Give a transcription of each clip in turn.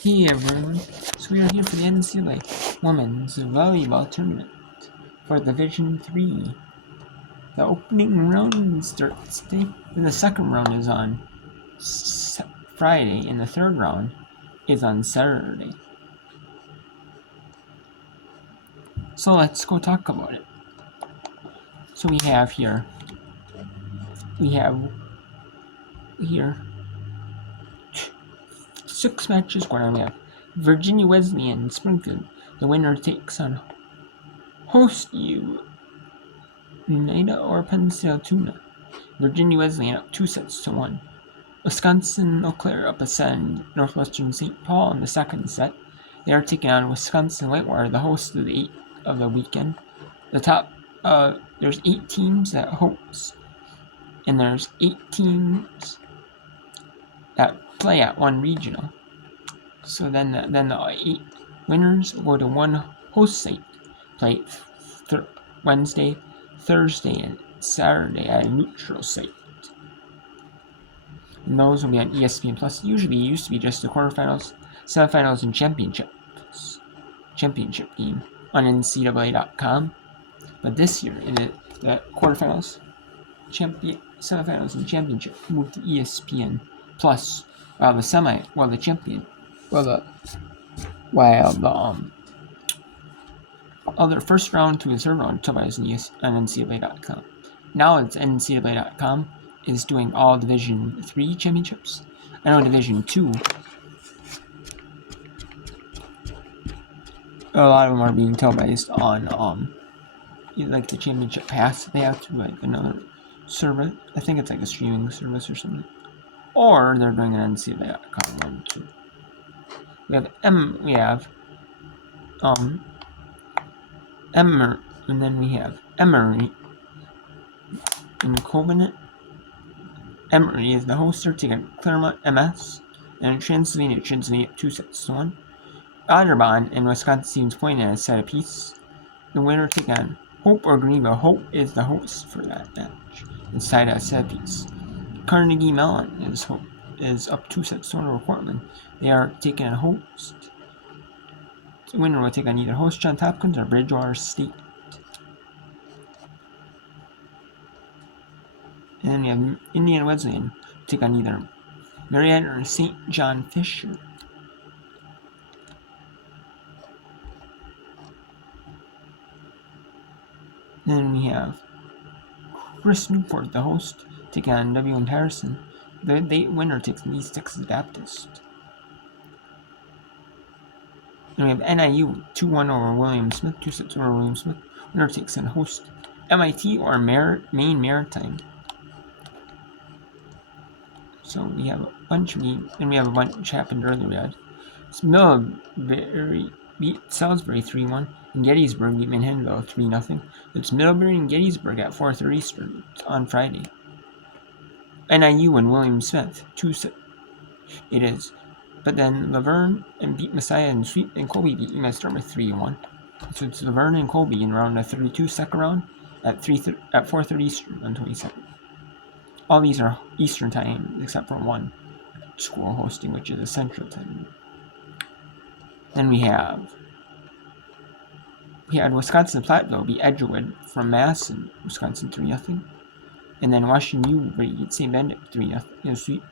Hey everyone, so we are here for the NCAA Women's Volleyball Tournament for Division 3. The opening round starts today, then the second round is on Friday, and the third round is on Saturday. So let's go talk about it. So we have here 6 matches going on. We have Virginia Wesleyan Springfield. The winner takes on host Unida or Pennsylvania. Virginia Wesleyan up 2-1. Wisconsin Eau Claire up a send Northwestern St. Paul in the second set. They are taking on Wisconsin Whitewater, the host of the weekend. The top there's 8 teams that host, and there's 8 teams that play at one regional. So then the 8 winners will go to one host site, play Wednesday, Thursday, and Saturday at a neutral site. And those will be on ESPN Plus. Usually, it used to be just the quarterfinals, semifinals, and championship game on NCAA.com. But this year, the quarterfinals, semifinals, and championship moved to ESPN Plus, while the other first round to the third round televised on NCAA.com. Now it's NCAA.com is doing all Division 3 championships. I know Division 2, a lot of them are being televised on like the championship pass they have to like another service. I think it's like a streaming service or something. Or they're doing an NCAA.com one too. We have Emory in Covenant. Emory is the host. They're taking Claremont MS, and Transylvania 2-1. Otterbein and Wisconsin teams playing in a set apiece. The winner take on Hope or Greenville. Hope is the host for that match inside a set apiece. Carnegie Mellon is up 2-1 over Portland. They are taking a host. The winner will take on either host Johns Hopkins or Bridgewater State. And then we have Indiana Wesleyan take on either Marietta or St. John Fisher. Then we have Chris Newport, the host, take on W.M. Harrison. The winner takes on East Texas Baptist. Then we have NIU 2-1 over William Smith, 2-6 over William Smith. Winner takes on host MIT or Maine Maritime. So we have a bunch of games, and we have a bunch which happened earlier. We had Middlebury beat Salisbury 3-1, and Gettysburg beat Manhattanville 3-0. It's Middlebury and Gettysburg at 4:30 Eastern on Friday. NIU and William Smith 2-6. It is. But then Laverne and beat Messiah and Sweet, and Colby beat UMass Dartmouth 3-1. So it's Laverne and Colby in round of 32, second round at 4:30 Eastern on 22nd. All these are Eastern time except for one school hosting, which is a Central time. Then we had Wisconsin Platteville beat Edgewood from Mass and Wisconsin 3-0. And then Washington U beat St. Benedict 3-0 in a sweep.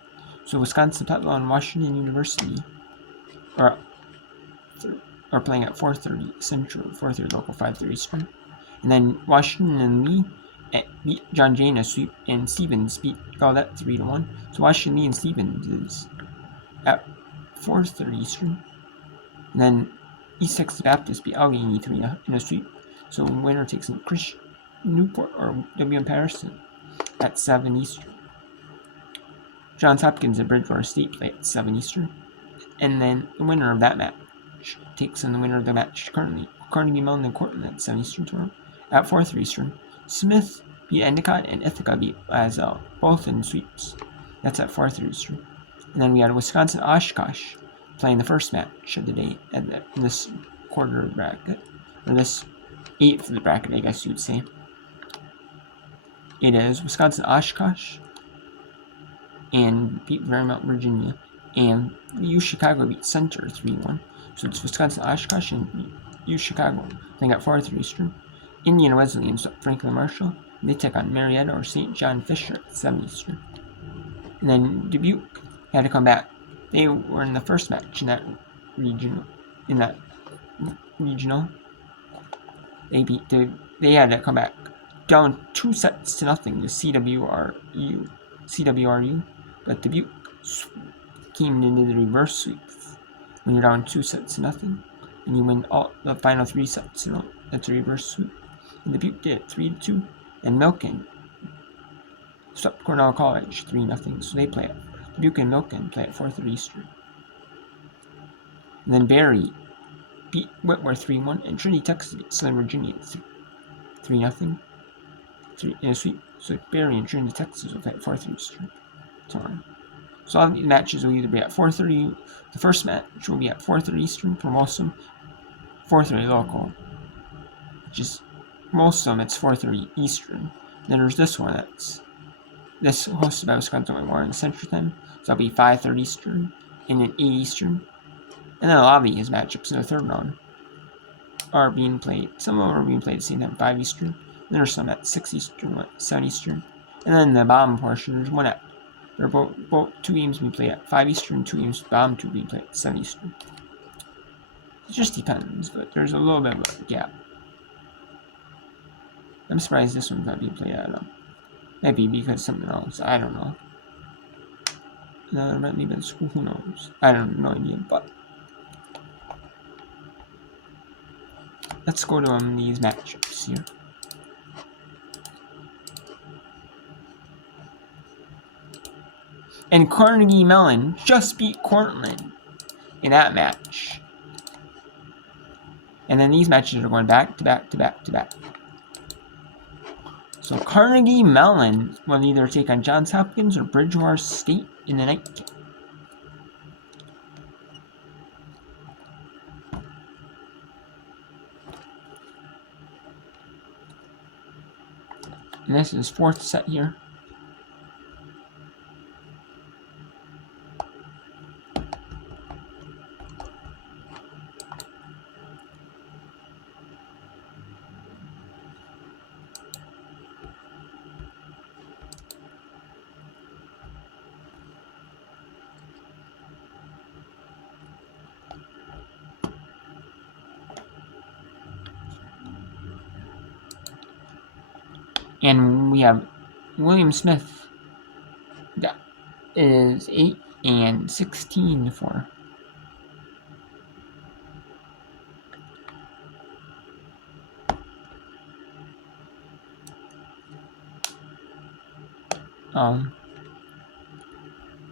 So Wisconsin Platteville and Washington University are playing at 4:30 Central, 4:30 local, 5:30 Eastern. And then Washington and Lee beat John Jay in a sweep, and Stevens beat Gallaudet 3-1. So Washington, Lee, and Stevens is at 4:30 Eastern. And then East Texas Baptist beat Allegheny 3-0 in a sweep. So winner takes in Chris Newport or W.M. Patterson at 7 Eastern. Johns Hopkins and Bridgewater State play at 7 Eastern. And then the winner of that match takes on the winner of the match currently, Carnegie Mellon and Cortland at 7 Eastern tomorrow. At 4:30 Eastern, Smith beat Endicott and Ithaca beat Lazelle, both in sweeps. That's at 4:30 Eastern. And then we had Wisconsin Oshkosh playing the first match of the day in this quarter bracket, or this eighth of the bracket, I guess you would say. It is Wisconsin Oshkosh and beat Vermont, Virginia And U Chicago beat Center 3-1. So it's Wisconsin Oshkosh and U Chicago. They got 4:30 Eastern. Indiana Wesleyan swept Franklin Marshall. They take on Marietta or St. John Fisher at 7 Eastern. And then Dubuque had to come back. They were in the first match in that regional. They had to come back down 2-0 to CWRU, but Dubuque came into the reverse sweeps. When you're down 2-0, and you win all the final 3 sets, that's a reverse sweep. And Dubuque did it 3-2, and Milken swept Cornell College 3-0. So Dubuque and Milken play at 4:30 Eastern. And then Barry beat Whitworth 3-1, and Trinity, Texas beat Southern Virginia 3-0. In a sweep. So Barry and Trinity, Texas will play at 4:30 Eastern tomorrow. So all the matches will either be at 4:30. The first match will be at 4:30 Eastern for most of them. 4:30 local. Most of them it's 4:30 Eastern. Then there's this one this hosted by Wisconsin Whitmore in Central Time. So that'll be 5:30 Eastern and then 8 Eastern. And then a lot of these matchups in the third round are being played. Some of them are being played at the same time, 5 Eastern. And there's some at 6 Eastern, 7 Eastern. And then the bottom portion, there's one at. They're both 2 games being played at 5 Eastern, 2 games bottom 2 being played at 7 Eastern. It just depends, but there's a little bit of a gap. I'm surprised this one's not being played at. Maybe because something else. I don't know. No, it might be in school. Who knows? I don't know idea. But let's go to these matchups here. And Carnegie Mellon just beat Cortland in that match. And then these matches are going back to back to back to back. So Carnegie Mellon will either take on Johns Hopkins or Bridgewater State in the night game. And this is 4th set here. And we have William Smith. That is 8 and 16 for.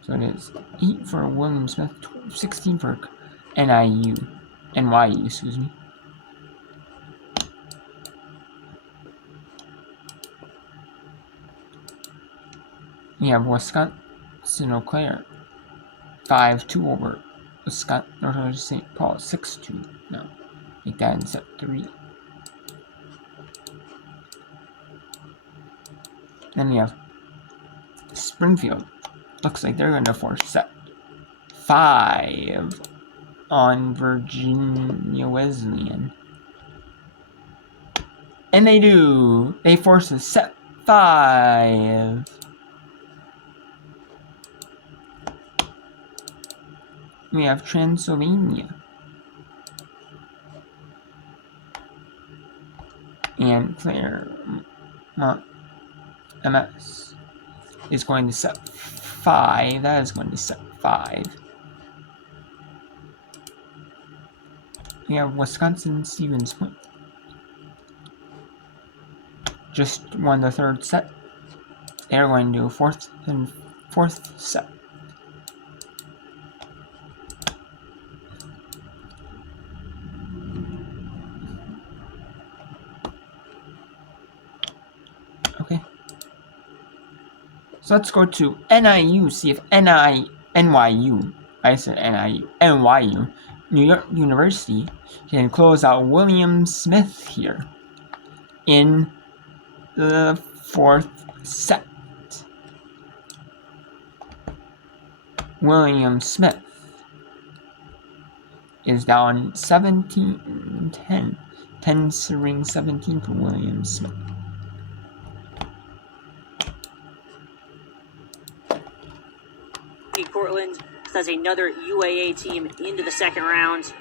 So it is 8 for William Smith, 16 for NYU, excuse me. We have Wisconsin Eau Claire 5-2 over Wisconsin Northern St. Paul 6-2. No, make that in set 3. Then we have Springfield. Looks like they're going to force set 5 on Virginia Wesleyan. And they do. They force a set 5. We have Transylvania. And Claremont MS is going to set 5. That is going to set 5. We have Wisconsin Stevens Point. Just won the 3rd set. They're going to do 4th set. Okay. So let's go to NIU, see if NYU, New York University, can close out William Smith here in the 4th set. William Smith is down 17-10. 10 serving 17 for William Smith. Portland has another UAA team into the second round,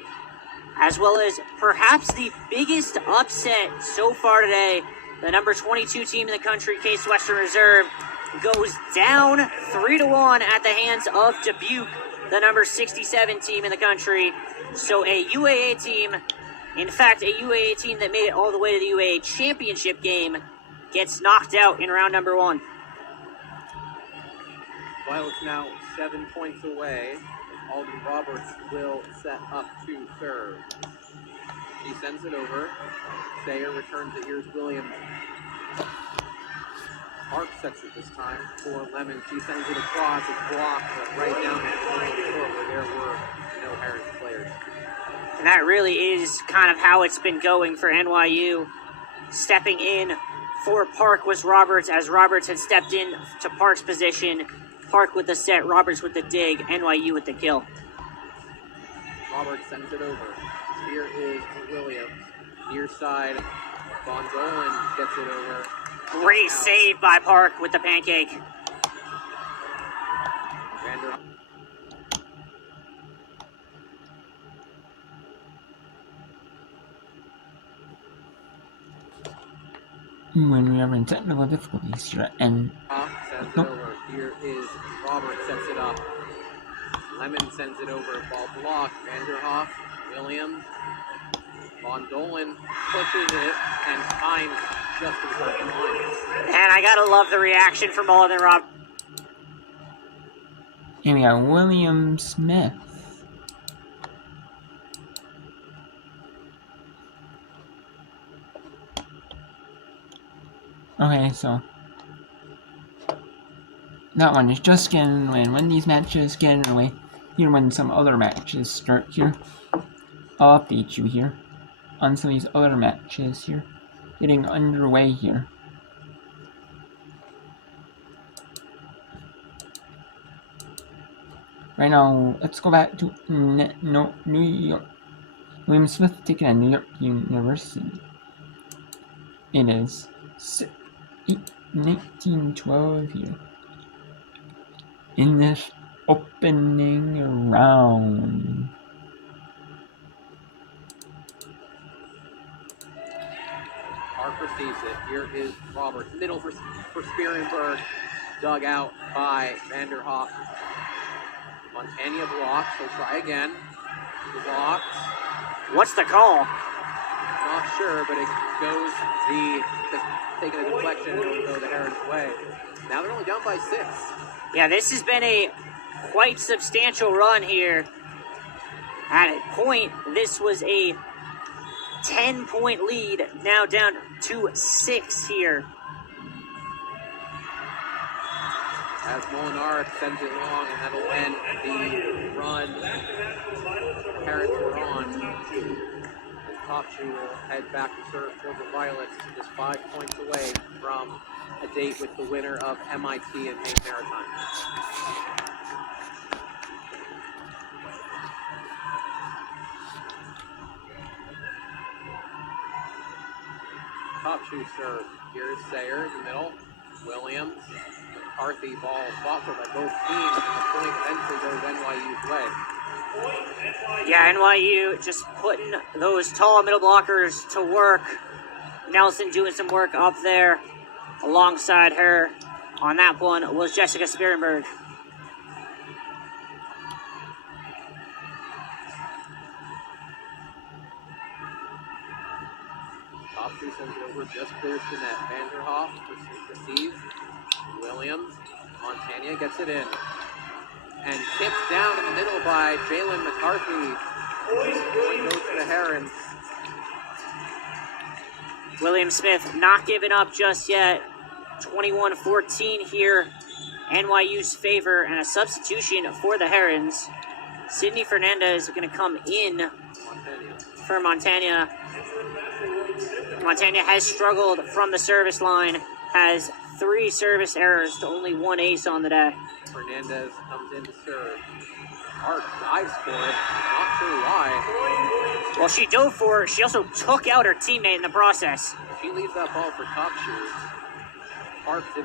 as well as perhaps the biggest upset so far today. The number 22 team in the country, Case Western Reserve, goes down 3-1 at the hands of Dubuque, the number 67 team in the country. So a UAA team, in fact, a UAA team that made it all the way to the UAA championship game, gets knocked out in round number 1. Violet's now 7 points away. Alden Roberts will set up to serve. She sends it over. Sayer returns it. Here's Williams. Park sets it this time for Lemon. She sends it across. It's blocked right down the middle of the court where there were no Harris players. And that really is kind of how it's been going for NYU. Stepping in for Park was Roberts, as Roberts had stepped in to Park's position. Park with the set, Roberts with the dig, NYU with the kill. Roberts sends it over. Here is Williams. Near side, Von Dolan gets it over. Great save by Park with the pancake. When we are in technical difficulties here, and sends it over. Here is Roberts, sets it up. Lemon sends it over. Ball blocked. Vanderhoff, Williams, Von Dolan pushes it and finds just inside the line. And I gotta love the reaction from all of them, Rob. And we got William Smith. Okay, so that one is just getting away. And when these matches get away, here when some other matches start here, I'll update you here on some of these other matches here getting underway here. Right now, let's go back to New York. William Smith taking at New York University. It is 1912 here. In this opening round. Park receives it. Here is Roberts. Middle for Spearenberg. Dug out by Vanderhoff. Montagna blocks. He'll try again. Blocks. What's the call? Not sure, but it goes taking a deflection and it'll go the Heron's way. Now they're only down by 6. Yeah, this has been a quite substantial run here. At a point, this was a 10-point lead, now down to 6 here. As Molinar sends it long, and that'll end the run the Parents were on. Topshoe will head back to serve for the Violets, just 5 points away from a date with the winner of MIT and Maine Maritime. Topshoe serve. Here's Sayer in the middle. Williams. McCarthy ball fought for by both teams, and the point eventually goes NYU's way. Yeah, NYU just putting those tall middle blockers to work. Nelson doing some work up there. Alongside her on that one was Jessica Spearenberg. Topshoe sends it over, just clears the net. Vanderhoff receives. Williams. Montagna gets it in. And tipped down in the middle by Jalen McCarthy. Point goes to the Herons. William Smith not giving up just yet. 21-14 here. NYU's favor, and a substitution for the Herons. Sydney Fernandez is going to come in for Montagna. Montagna has struggled from the service line has 3 service errors to only 1 ace on the day. Fernandez comes in to serve. Hart dives for it. Not sure why. Well, she dove for it. She also took out her teammate in the process. She leaves that ball for Topshoe. Hart's is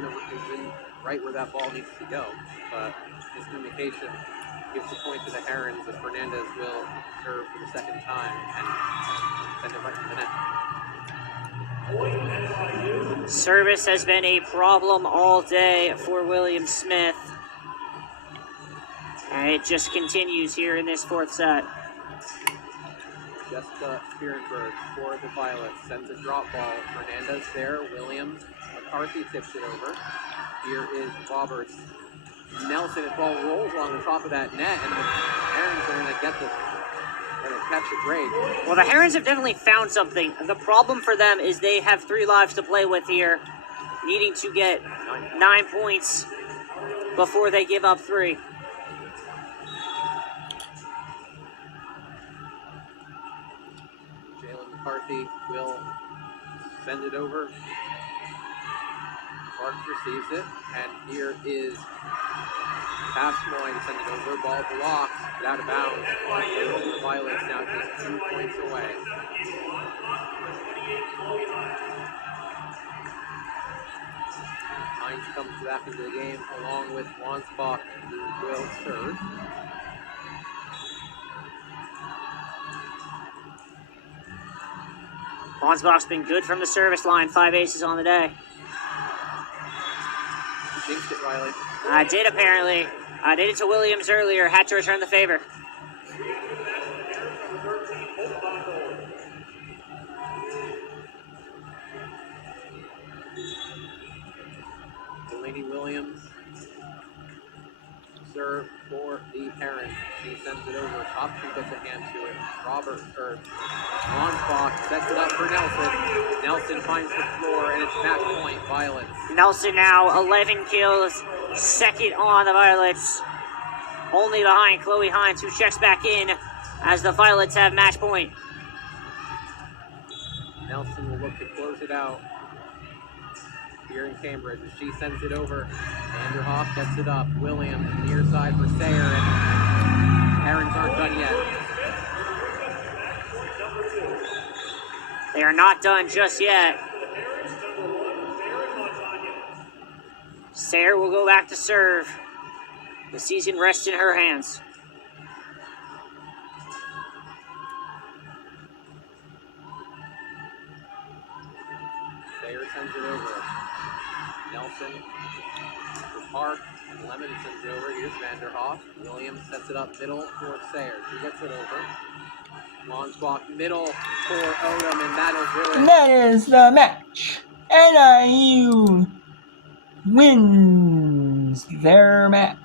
in right where that ball needs to go. But miscommunication gives the point to the Herons, and Fernandez will serve for the second time and send it right to the net. Service has been a problem all day for William Smith. And it just continues here in this 4th set. Jessica Spierenberg for the Violets sends a drop ball. Fernandez there. Williams. McCarthy tips it over. Here is Roberts. Nelson, the ball rolls along the top of that net, and the Herons are going to catch a break. Well, the Herons have definitely found something. The problem for them is they have 3 lives to play with here, needing to get 9 points before they give up 3. McCarthy will send it over. Clark receives it, and here is pass Moy to send it over. Ball blocked, but out of bounds. The Violets now just 2 points away. Hines comes back into the game along with Wansbach, who will serve. Wansbach's been good from the service line. 5 aces on the day. You jinxed it, Riley. I did, apparently. I did it to Williams earlier. Had to return the favor. Delaney Williams serve for the Herons. She sends it over. Topshoe gets a hand to it. Wansbach sets it up for Nelson. Nelson finds the floor, and it's match point, Violets. Nelson now 11 kills, second on the Violets. Only behind Chloe Hines, who checks back in as the Violets have match point. Nelson will look to close it out here in Cambridge as she sends it over. Vanderhoff gets it up. Williams near side for Sayer, and Herons aren't done yet. They are not done just yet. Sayer will go back to serve. The season rests in her hands. Sayer sends it over. Nelson for Park. Lemon sends it over. Here's Vanderhoff. Williams sets it up middle for Sayer. She gets it over. Wansbach middle for Odom, and that'll do it. And that is the match. NIU wins their match.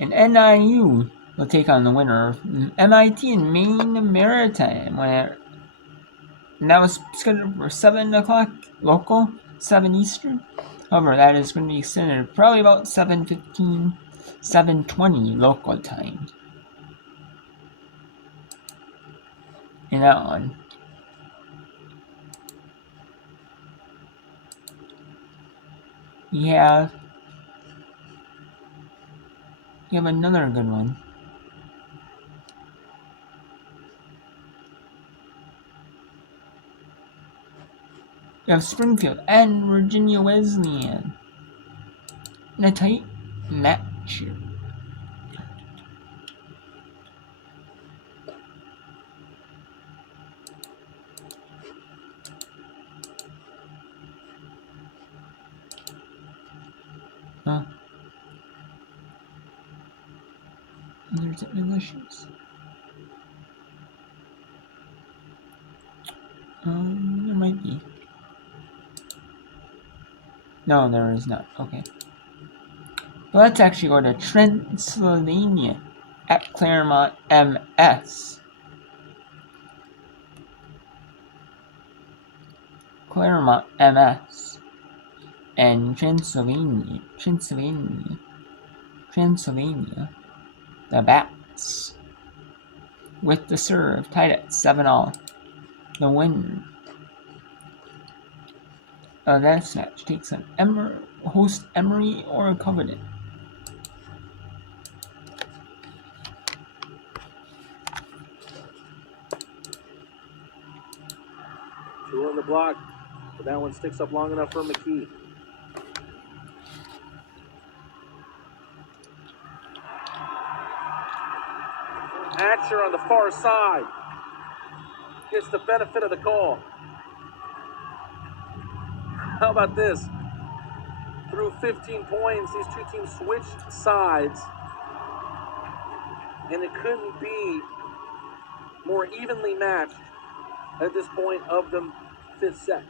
And NIU will take on the winner of MIT and Maine Maritime. And that was scheduled for 7 o'clock local, 7 Eastern. However, that is going to be extended probably about 7:15, 7:20 local time. In that one. You have another good one. You have Springfield and Virginia Wesleyan in a tight match here. There's technical issues. There might be. No, there is not. Okay. But let's actually go to Transylvania at Claremont MS. Claremont MS. And Transylvania. The Bats. With the serve tied at 7-all. The winner That match takes on host Emory or Covenant. Two on the block, but that one sticks up long enough for McKee. Hatcher on the far side gets the benefit of the call. How about this? Through 15 points, these two teams switched sides, and it couldn't be more evenly matched at this point of the fifth set.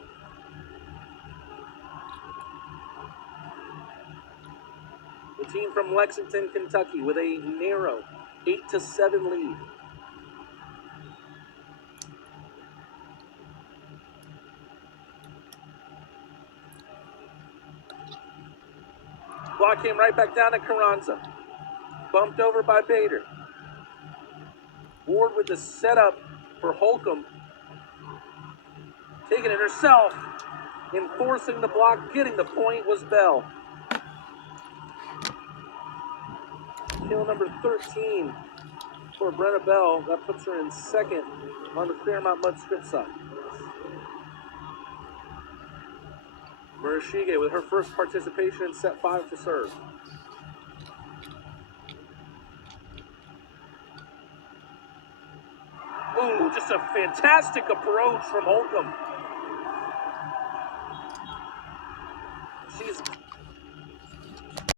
The team from Lexington, Kentucky, with a narrow 8-7 lead. Block came right back down to Carranza. Bumped over by Bader. Ward with the setup for Holcomb. Taking it herself. Enforcing the block, getting the point was Bell. Kill number 13 for Brenna Bell. That puts her in second on the Claremont Mud script side. Murashige with her first participation in set 5 to serve. Ooh, just a fantastic approach from Holcomb.